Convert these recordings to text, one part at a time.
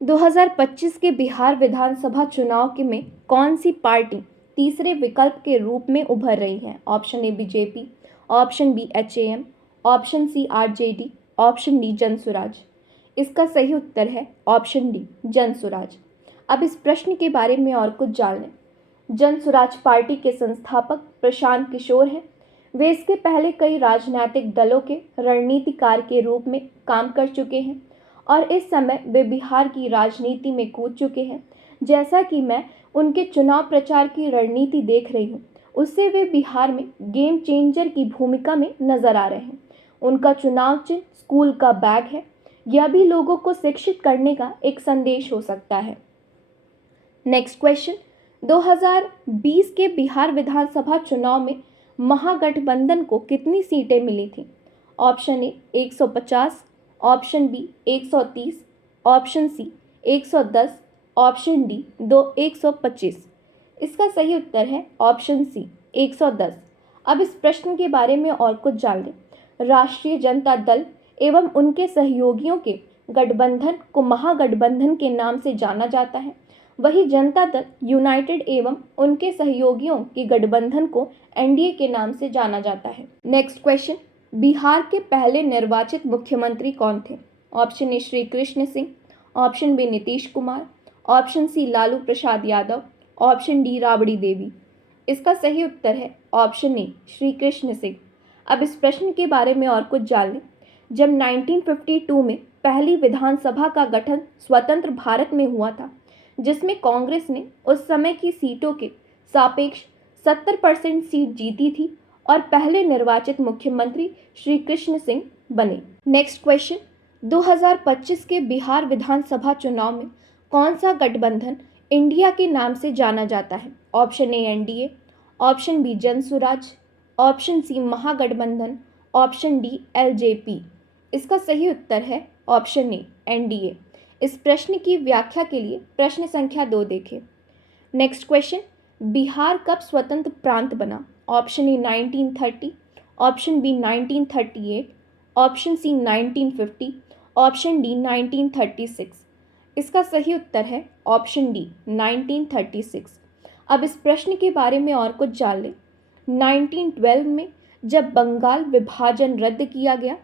2025 के बिहार विधानसभा चुनाव के में कौन सी पार्टी तीसरे विकल्प के रूप में उभर रही है? Option A BJP, option B HAM, option C RJD, option D Jan Suraaj. इसका सही उत्तर है ऑप्शन डी जनसुराज। अब इस प्रश्न के बारे में और कुछ जान लें। जनसुराज पार्टी के संस्थापक प्रशांत किशोर हैं। वे इसके पहले कई राजनीतिक दलों के रणनीतिकार के रूप में काम कर चुके हैं और इस समय वे बिहार की राजनीति में कूद चुके हैं। जैसा कि मैं उनके चुनाव प्रचार की रणनीति देख रही हूँ, उससे वे बिहार में गेम चेंजर की भूमिका में नजर आ रहे हैं। उनका चुनाव चिन्ह स्कूल का बैग है। यह भी लोगों को शिक्षित करने का एक संदेश हो सकता है। नेक्स्ट क्वेश्चन, 2020 के बिहार विधानसभा चुनाव में महागठबंधन को कितनी सीटें मिली थीं? Option A 150, option B 130, option C 110, option D 125। इसका सही उत्तर है ऑप्शन सी 110। अब इस प्रश्न के बारे में और कुछ जान लें। राष्ट्रीय जनता दल एवं उनके सहयोगियों के गठबंधन को महागठबंधन के नाम से जाना जाता है। वही जनता दल यूनाइटेड एवं उनके सहयोगियों के गठबंधन को एनडीए के नाम से जाना जाता है। नेक्स्ट क्वेश्चन, बिहार के पहले निर्वाचित मुख्यमंत्री कौन थे? Option A Shri Krishna Singh, option B Nitish Kumar, option C Lalu Prasad Yadav, option D Rabri Devi. इसका सही उत्तर है ऑप्शन ए श्री कृष्ण सिंह। अब इस प्रश्न के बारे में और कुछ जान लें। जब 1952 में पहली विधानसभा का गठन स्वतंत्र भारत में हुआ था, जिसमें कांग्रेस ने उस समय की सीटों के सापेक्ष 70% सीट जीती थी और पहले निर्वाचित मुख्यमंत्री श्री कृष्ण सिंह बने। नेक्स्ट क्वेश्चन, 2025 के बिहार विधानसभा चुनाव में कौन सा गठबंधन इंडिया के नाम से जाना जाता है? Option A NDA, option B Jan Suraaj, option C Mahagathbandhan, option D LJP. इसका सही उत्तर है ऑप्शन ए एनडीए। इस प्रश्न की व्याख्या के लिए प्रश्न संख्या 2 देखें। नेक्स्ट क्वेश्चन, बिहार कब स्वतंत्र प्रांत बना? Option A 1930, option B 1938, option C 1950, option D 1936। इसका सही उत्तर है ऑप्शन डी 1936। अब इस प्रश्न के बारे में और कुछ जान लें। 1912 में जब बंगाल विभाजन रद्द किया गया,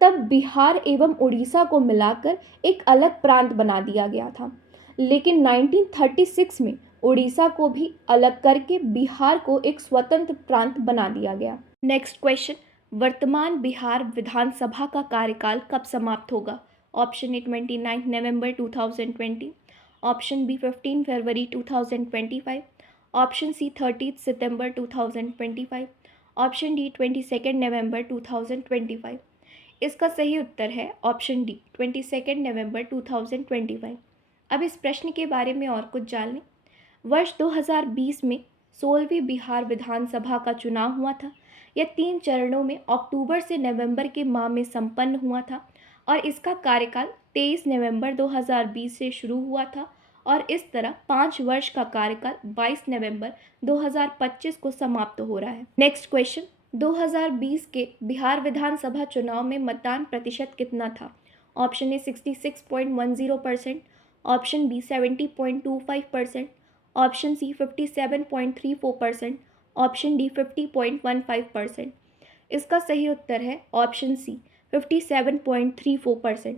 तब बिहार एवं उड़ीसा को मिलाकर एक अलग प्रांत बना दिया गया था, लेकिन 1936 में उड़ीसा को भी अलग करके बिहार को एक स्वतंत्र प्रांत बना दिया गया। नेक्स्ट क्वेश्चन, वर्तमान बिहार विधानसभा का कार्यकाल कब समाप्त होगा? ऑप्शन ए 29 नवंबर 2020, ऑप्शन बी 15 फरवरी 2025, ऑप्शन सी 30 सितंबर 2025, ऑप्शन डी 22 नवंबर 2025। इसका सही उत्तर है ऑप्शन डी 22 नवंबर 2025। अब इस प्रश्न के बारे में और कुछ जान लें। वर्ष 2020 में 16वीं बिहार विधानसभा का चुनाव हुआ था। यह 3 चरणों में अक्टूबर से नवंबर के माह में संपन्न हुआ था और इसका कार्यकाल 23 नवंबर 2020 से शुरू हुआ था और इस तरह 5 वर्ष का कार्यकाल 22 नवंबर 2025 को समाप्त हो रहा है। नेक्स्ट क्वेश्चन, 2020 के बिहार विधानसभा चुनाव में मतदान प्रतिशत कितना था? Option A 66.10%, option B 70.25%, option C 57.34%, option D 50.15%। इसका सही उत्तर है ऑप्शन सी 57.34%।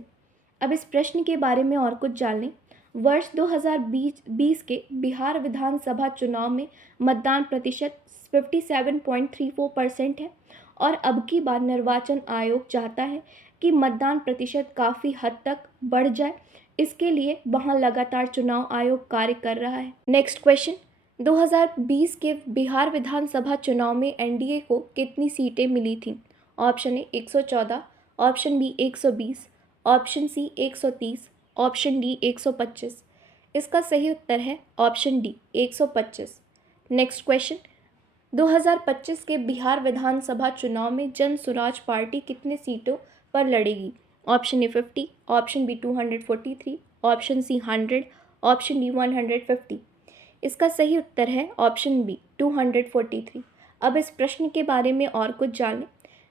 अब इस प्रश्न के बारे में और कुछ जान लें। वर्ष 2020 के बिहार विधानसभा चुनाव में मतदान प्रतिशत 57.34% है और अब की बार निर्वाचन आयोग चाहता है कि मतदान प्रतिशत काफ़ी हद तक बढ़ जाए। इसके लिए वहाँ लगातार चुनाव आयोग कार्य कर रहा है। नेक्स्ट क्वेश्चन, 2020 के बिहार विधानसभा चुनाव में एनडीए को कितनी सीटें मिली थीं? Option A 114, option B 120, option C 130, option D 125। इसका सही उत्तर है ऑप्शन डी 125। नेक्स्ट क्वेश्चन, 2025 के बिहार विधानसभा चुनाव में जनसुराज पार्टी कितने सीटों पर लड़ेगी? Option A 50, option B 243, option C 100, option D 150। इसका सही उत्तर है ऑप्शन बी 243। अब इस प्रश्न के बारे में और कुछ जानें।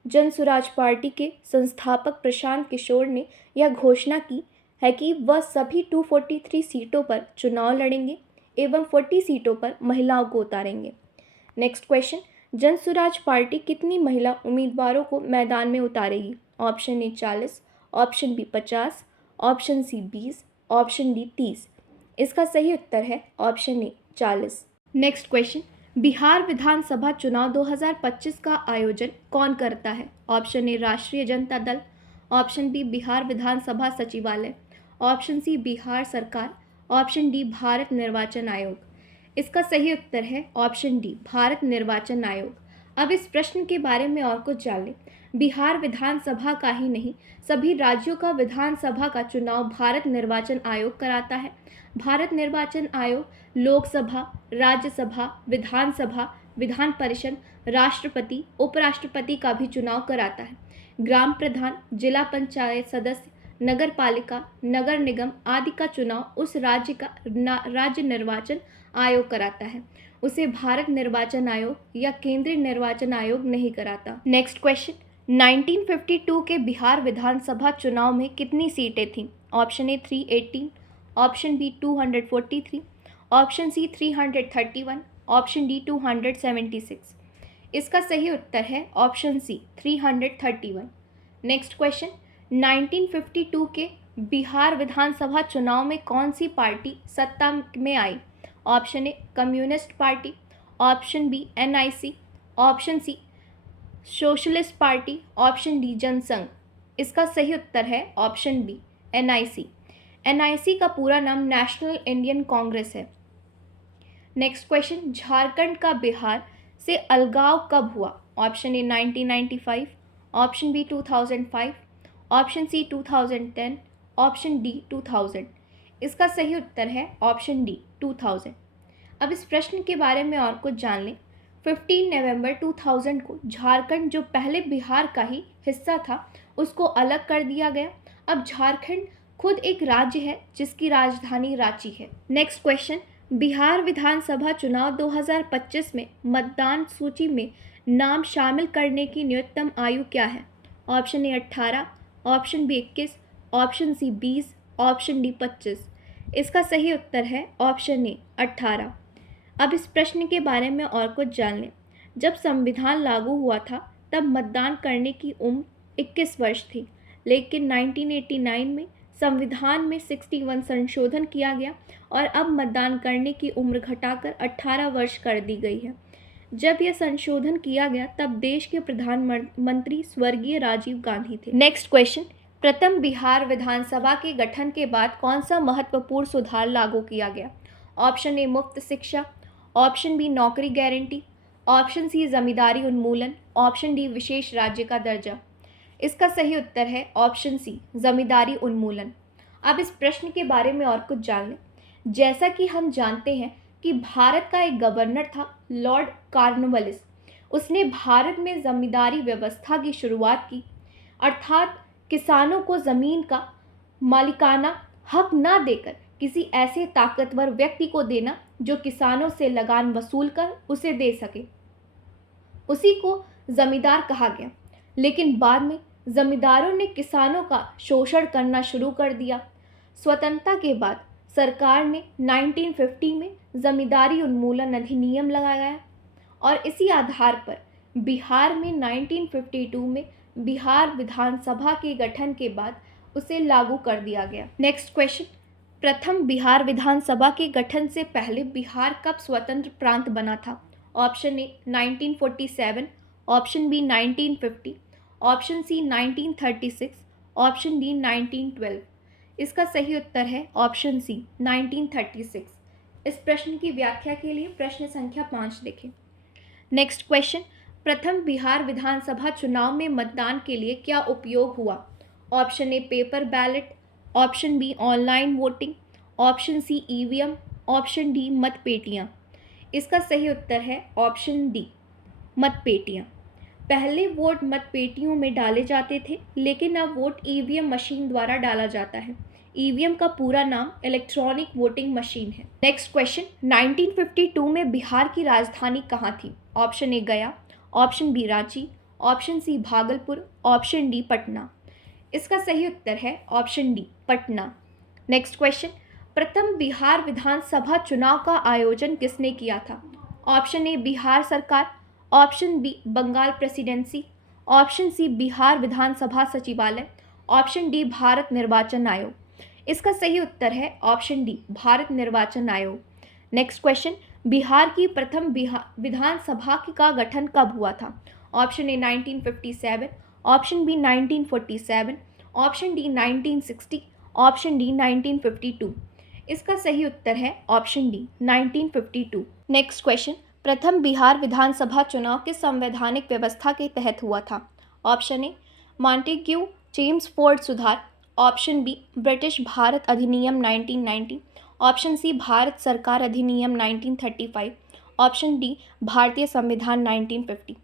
जनसुराज पार्टी के संस्थापक प्रशांत किशोर ने यह घोषणा की है कि वह सभी 243 सीटों पर चुनाव लड़ेंगे एवं 40 सीटों पर महिलाओं को उतारेंगे। नेक्स्ट क्वेश्चन, जनसुराज पार्टी कितनी महिला उम्मीदवारों को मैदान में उतारेगी? Option A 40, option B 50, option C 20, option D 30। इसका सही उत्तर है option A 40। Next question, Bihar विधानसभा चुनाव 2025 का आयोजन कौन करता है? ऑप्शन ए राष्ट्रीय जनता दल, ऑप्शन बी बिहार विधानसभा सचिवालय, ऑप्शन सी बिहार सरकार, ऑप्शन डी भारत निर्वाचन आयोग। इसका सही उत्तर है ऑप्शन डी भारत निर्वाचन आयोग। अब इस प्रश्न के बारे में और कुछ जान लें। बिहार विधानसभा का ही नहीं, सभी राज्यों का विधानसभा का चुनाव भारत निर्वाचन आयोग कराता है। भारत निर्वाचन आयोग लोकसभा, राज्यसभा, विधानसभा, विधान परिषद, राष्ट्रपति, उपराष्ट्रपति का भी चुनाव कराता है। ग्राम प्रधान, जिला पंचायत सदस्य, नगर पालिका, नगर निगम आदि का चुनाव उस राज्य का राज्य निर्वाचन आयोग कराता है, उसे भारत निर्वाचन आयोग या केंद्रीय निर्वाचन आयोग नहीं कराता। नेक्स्ट क्वेश्चन, 1952 के बिहार विधानसभा चुनाव में कितनी सीटें थीं? Option A 318, option B 243, option C 331, option D 276। इसका सही उत्तर है ऑप्शन सी 331। नेक्स्ट क्वेश्चन, 1952 के बिहार विधानसभा चुनाव में कौन सी पार्टी सत्ता में आई? Option A communist party, option B NIC, option C socialist party, option D Jana Sangh. इसका सही उत्तर है ऑप्शन बी एनआईसी। एनआईसी का पूरा नाम नेशनल इंडियन कांग्रेस है। नेक्स्ट क्वेश्चन, झारखंड का बिहार से अलगाव कब हुआ? Option A 1995, option B 2005, option C 2010, option D 2000। इसका सही उत्तर है ऑप्शन डी 2000। अब इस प्रश्न के बारे में और कुछ जान लें। 15 नवंबर 2000 को झारखंड, जो पहले बिहार का ही हिस्सा था, उसको अलग कर दिया गया। अब झारखंड खुद एक राज्य है जिसकी राजधानी रांची है। नेक्स्ट क्वेश्चन, बिहार विधानसभा चुनाव 2025 में मतदान सूची में नाम शामिल करने की न्यूनतम आयु क्या है? Option A 18, option B 21, option C 20, option D 25। इसका सही उत्तर है ऑप्शन ए 18। अब इस प्रश्न के बारे में और कुछ जान लें। जब संविधान लागू हुआ था तब मतदान करने की उम्र 21 वर्ष थी, लेकिन 1989 में संविधान में 61 संशोधन किया गया और अब मतदान करने की उम्र घटाकर 18 वर्ष कर दी गई है। जब यह संशोधन किया गया तब देश के प्रधानमंत्री स्वर्गीय राजीव गांधी थे। नेक्स्ट क्वेश्चन, प्रथम बिहार विधानसभा के गठन के बाद कौन सा महत्वपूर्ण सुधार लागू किया गया? ऑप्शन ए मुफ्त शिक्षा, ऑप्शन बी नौकरी गारंटी, ऑप्शन सी जमींदारी उन्मूलन, ऑप्शन डी विशेष राज्य का दर्जा। इसका सही उत्तर है ऑप्शन सी जमींदारी उन्मूलन। अब इस प्रश्न के बारे में और कुछ जान लें। जैसा कि हम जानते हैं कि भारत का एक गवर्नर था लॉर्ड कॉर्नवालिस। उसने भारत में जमींदारी व्यवस्था की शुरुआत की, अर्थात किसानों को ज़मीन का मालिकाना हक ना देकर किसी ऐसे ताकतवर व्यक्ति को देना जो किसानों से लगान वसूल कर उसे दे सके। उसी को जमींदार कहा गया। लेकिन बाद में जमींदारों ने किसानों का शोषण करना शुरू कर दिया। स्वतंत्रता के बाद सरकार ने 1950 में जमींदारी उन्मूलन अधिनियम लगाया और इसी आधार पर बिहार में 1952 में बिहार विधानसभा के गठन के बाद उसे लागू कर दिया गया। नेक्स्ट क्वेश्चन, प्रथम बिहार विधानसभा के गठन से पहले बिहार कब स्वतंत्र प्रांत बना था? Option A 1947, option B 1950, option C 1936, option D 1912। इसका सही उत्तर है ऑप्शन सी 1936। इस प्रश्न की व्याख्या के लिए प्रश्न संख्या 5 देखें। नेक्स्ट क्वेश्चन, प्रथम बिहार विधानसभा चुनाव में मतदान के लिए क्या उपयोग हुआ? Option A paper ballot, option B online voting, option C EVM, option D मतपेटियाँ। इसका सही उत्तर है ऑप्शन डी मतपेटियाँ। पहले वोट मतपेटियों में डाले जाते थे, लेकिन अब वोट ईवीएम मशीन द्वारा डाला जाता है। ईवीएम का पूरा नाम इलेक्ट्रॉनिक वोटिंग मशीन है। नेक्स्ट क्वेश्चन, 1952 में बिहार की राजधानी कहाँ थी? Option A Gaya, option B Ranchi, option C Bhagalpur, option D Patna. इसका सही उत्तर है option D Patna. Next question, प्रथम बिहार विधानसभा चुनाव का आयोजन किसने किया था? ऑप्शन ए बिहार सरकार, option B Bengal presidency, option C Bihar विधानसभा सचिवालय, ऑप्शन डी भारत निर्वाचन आयोग। इसका सही उत्तर है ऑप्शन डी भारत निर्वाचन आयोग। नेक्स्ट क्वेश्चन, बिहार की प्रथम विधानसभा का गठन कब हुआ था? Option A 1957, option B 1947, option D 1960, option D 1952। इसका सही उत्तर है ऑप्शन डी 1952। नेक्स्ट क्वेश्चन, प्रथम बिहार विधानसभा चुनाव किस संवैधानिक व्यवस्था के तहत हुआ था? ऑप्शन ए मॉन्टेग्यू चेम्सफोर्ड सुधार, ऑप्शन बी ब्रिटिश भारत अधिनियम 1990, ऑप्शन सी भारत सरकार अधिनियम 1935, ऑप्शन डी भारतीय संविधान 1950।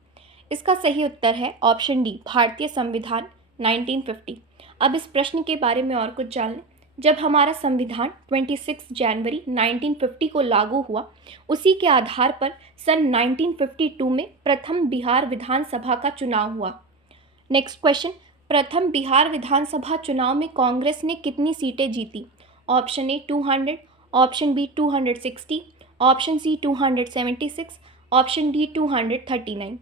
इसका सही उत्तर है ऑप्शन डी भारतीय संविधान 1950। अब इस प्रश्न के बारे में और कुछ जान लें। जब हमारा संविधान 26 जनवरी 1950 को लागू हुआ, उसी के आधार पर सन 1952 में प्रथम बिहार विधानसभा का चुनाव हुआ। नेक्स्ट क्वेश्चन, प्रथम बिहार विधानसभा चुनाव में कांग्रेस ने कितनी सीटें जीती? Option A 200, option B 260, option C 276, option D 239।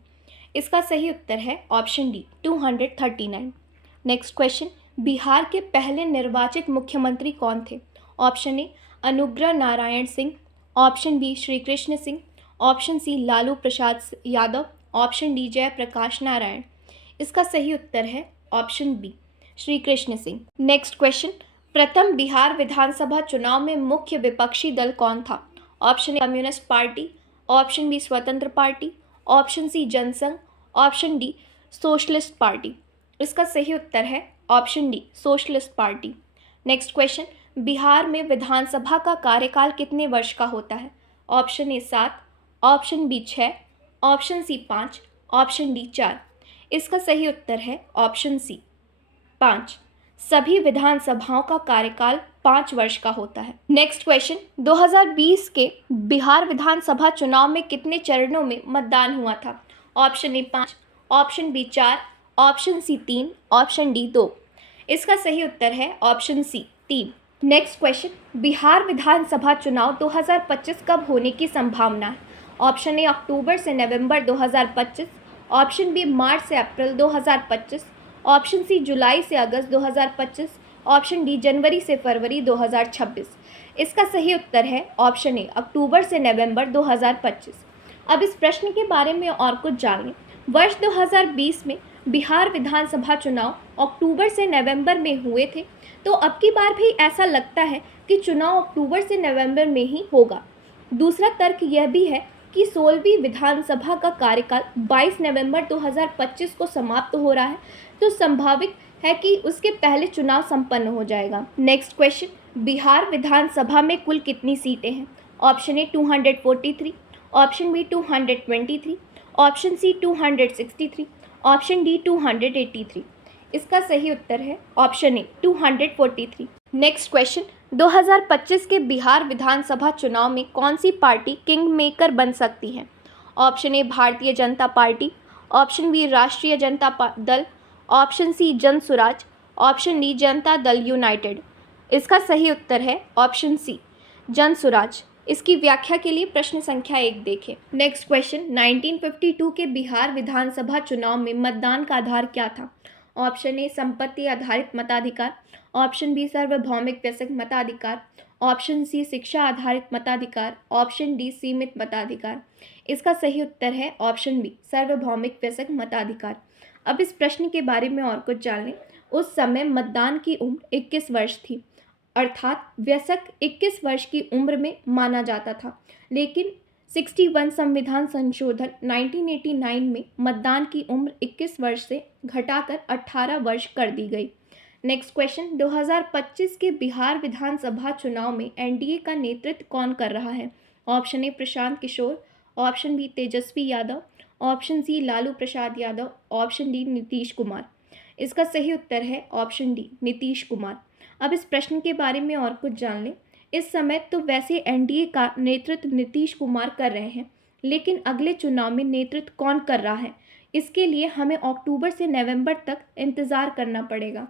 इसका सही उत्तर है option D 239। Next question, Bihar के पहले निर्वाचित मुख्यमंत्री कौन थे? Option A Anugrah Narayan Singh, option B Shri Krishna Singh, option C Lalu Prasad Yadav, option D Jayaprakash Narayan. इसका सही उत्तर है option B Shri Krishna Singh. Next question, प्रथम बिहार विधानसभा चुनाव में मुख्य विपक्षी दल कौन था? Option A communist party, option B Swatantra party, option C Jana Sangh, option D socialist party. इसका सही उत्तर है option D socialist party. Next question, Bihar में विधानसभा का कार्यकाल कितने वर्ष का होता है? Option A 7, option B 6, option C 5, option D 4। इसका सही उत्तर है ऑप्शन सी 5। सभी विधानसभाओं का कार्यकाल 5 वर्ष का होता है। नेक्स्ट क्वेश्चन, 2020 के बिहार विधानसभा चुनाव में कितने चरणों में मतदान हुआ था? Option A 5, option B 4, option C 3, option D 2। इसका सही उत्तर है option C 3। Next question, Bihar विधानसभा चुनाव 2025 कब होने की संभावना है? ऑप्शन ए अक्टूबर से नवंबर 2025, ऑप्शन बी मार्च से अप्रैल 2025, ऑप्शन सी जुलाई से अगस्त 2025, ऑप्शन डी जनवरी से फरवरी 2026। इसका सही उत्तर है ऑप्शन ए अक्टूबर से नवंबर 2025। अब इस प्रश्न के बारे में और कुछ जान लें। वर्ष 2020 में बिहार विधानसभा चुनाव अक्टूबर से नवंबर में हुए थे, तो अब की बार भी ऐसा लगता है कि चुनाव अक्टूबर से नवंबर में ही होगा। दूसरा तर्क यह भी है कि 16वीं विधानसभा का कार्यकाल 22 नवंबर 2025 को समाप्त हो रहा है, तो संभावित है कि उसके पहले चुनाव संपन्न हो जाएगा। नेक्स्ट क्वेश्चन, बिहार विधानसभा में कुल कितनी सीटें हैं? Option A 243, option B 223, option C 263, option D 283। इसका सही उत्तर है ऑप्शन ए 243। नेक्स्ट क्वेश्चन, 2025 के बिहार विधानसभा चुनाव में कौन सी पार्टी किंग मेकर बन सकती है? ऑप्शन ए Bharatiya Janata party, option B राष्ट्रीय Janata Dal, option C Jan Suraaj, option D Janata Dal United. इसका सही उत्तर है ऑप्शन सी जन सुराज। इसकी व्याख्या के लिए प्रश्न संख्या 1 देखें। नेक्स्ट क्वेश्चन, 1952 के बिहार विधानसभा चुनाव में मतदान का आधार क्या था? ऑप्शन ए संपत्ति आधारित मताधिकार, ऑप्शन बी सार्वभौमिक वयस्क मताधिकार, ऑप्शन सी शिक्षा आधारित मताधिकार, ऑप्शन डी सीमित मताधिकार। इसका सही उत्तर है ऑप्शन बी सार्वभौमिक वयस्क मताधिकार। अब इस प्रश्न के बारे में और कुछ जान लें। उस समय मतदान की उम्र 21 वर्ष थी, अर्थात वयस्क 21 वर्ष की उम्र में माना जाता था, लेकिन 61 संविधान संशोधन 1989 में मतदान की उम्र 21 वर्ष से घटाकर 18 वर्ष कर दी गई। नेक्स्ट क्वेश्चन, 2025 के बिहार विधानसभा चुनाव में एनडीए का नेतृत्व कौन कर रहा है? Option A Prashant Kishor, option B Tejashwi Yadav, option C Lalu Prasad Yadav, option D Nitish Kumar. इसका सही उत्तर है ऑप्शन डी नीतीश कुमार। अब इस प्रश्न के बारे में और कुछ जान लें। इस समय तो वैसे एनडीए का नेतृत्व नीतीश कुमार कर रहे हैं, लेकिन अगले चुनाव में नेतृत्व कौन कर रहा है, इसके लिए हमें अक्टूबर से नवंबर तक इंतज़ार करना पड़ेगा।